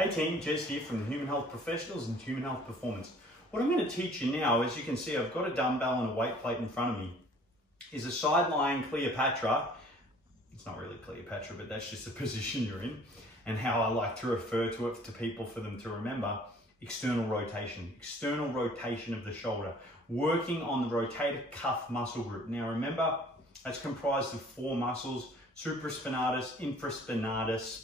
Hey team, Jez here from the Human Health Professionals and Human Health Performance. What I'm going to teach you now, as you can see, I've got a dumbbell and a weight plate in front of me, is a side-lying Cleopatra. It's not really Cleopatra, but that's just the position you're in, and how I like to refer to it to people for them to remember. External rotation of the shoulder, working on the rotator cuff muscle group. Now remember, that's comprised of 4 muscles: supraspinatus, infraspinatus,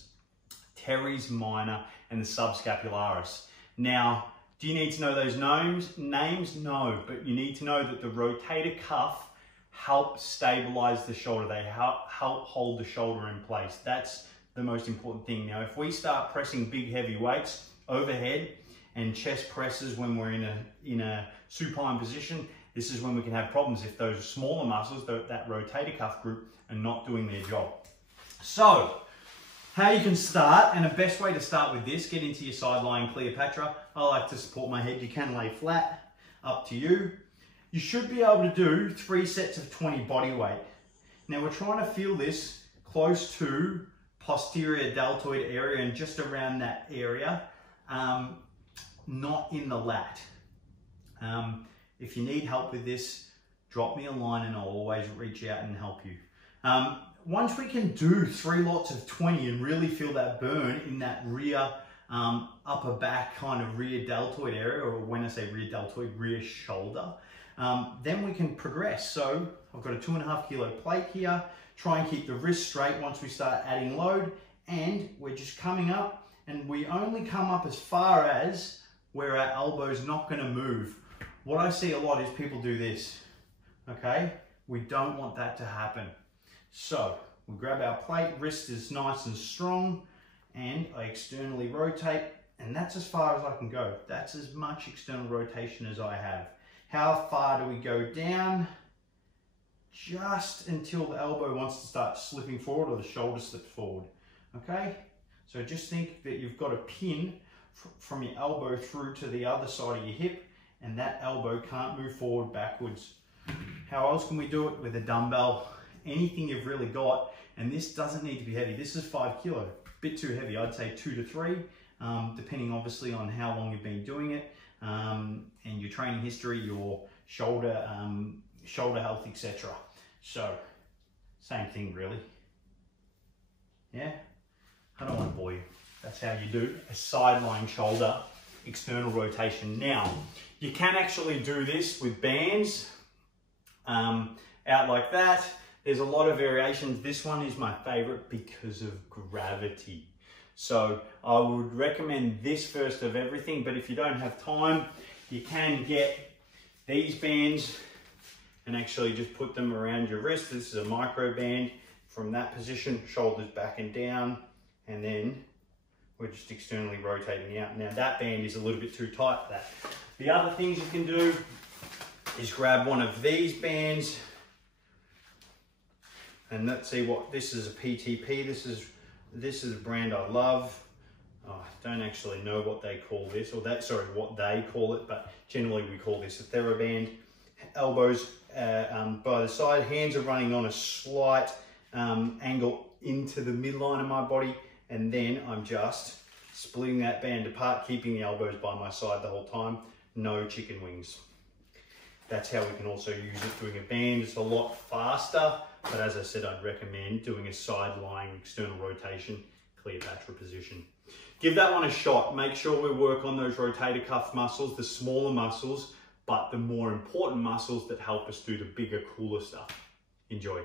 teres minor, and the subscapularis. Now, do you need to know those names? No, but you need to know that the rotator cuff help stabilize the shoulder. They help hold the shoulder in place. That's the most important thing. Now, if we start pressing big heavy weights overhead and chest presses when we're in a supine position, this is when we can have problems if those smaller muscles, that rotator cuff group, are not doing their job. So, how you can start, and the best way to start with this, get into your side-lying Cleopatra. I like to support my head. You can lay flat, up to you. You should be able to do 3 sets of 20 body weight. Now we're trying to feel this close to posterior deltoid area and just around that area, not in the lat. If you need help with this, drop me a line and I'll always reach out and help you. Once we can do 3 lots of 20 and really feel that burn in that rear upper back kind of rear deltoid area, or when I say rear deltoid, rear shoulder, then we can progress. So I've got a 2.5 kilo plate here. Try and keep the wrist straight once we start adding load, and we're just coming up, and we only come up as far as where our elbow's not going to move. What I see a lot is people do this, okay? We don't want that to happen. So we grab our plate, wrist is nice and strong, and I externally rotate, and that's as far as I can go. That's as much external rotation as I have. How far do we go down? Just until the elbow wants to start slipping forward or the shoulder slips forward, okay? So just think that you've got a pin from your elbow through to the other side of your hip, and that elbow can't move forward, backwards. How else can we do it? With a dumbbell, anything you've really got, and this doesn't need to be heavy. This is 5 kilo, a bit too heavy. I'd say 2 to 3, depending obviously on how long you've been doing it, and your training history, your shoulder health, etc. So, same thing really. Yeah, I don't want to bore you. That's how you do a side-lying shoulder external rotation. Now, you can actually do this with bands out like that. There's a lot of variations. This one is my favorite because of gravity. So I would recommend this first of everything, but if you don't have time, you can get these bands and actually just put them around your wrist. This is a micro band. From that position, shoulders back and down, and then we're just externally rotating out. Now that band is a little bit too tight for that. The other things you can do is grab one of these bands, and let's see what, this is a PTP. This is a brand I love. Oh, I don't actually know what they call this, or what they call it, but generally we call this a TheraBand. Elbows by the side, hands are running on a slight angle into the midline of my body, and then I'm just splitting that band apart, keeping the elbows by my side the whole time. No chicken wings. That's how we can also use it. Doing a band, it's a lot faster, but as I said, I'd recommend doing a side-lying external rotation, Cleopatra position. Give that one a shot. Make sure we work on those rotator cuff muscles, the smaller muscles, but the more important muscles that help us do the bigger, cooler stuff. Enjoy.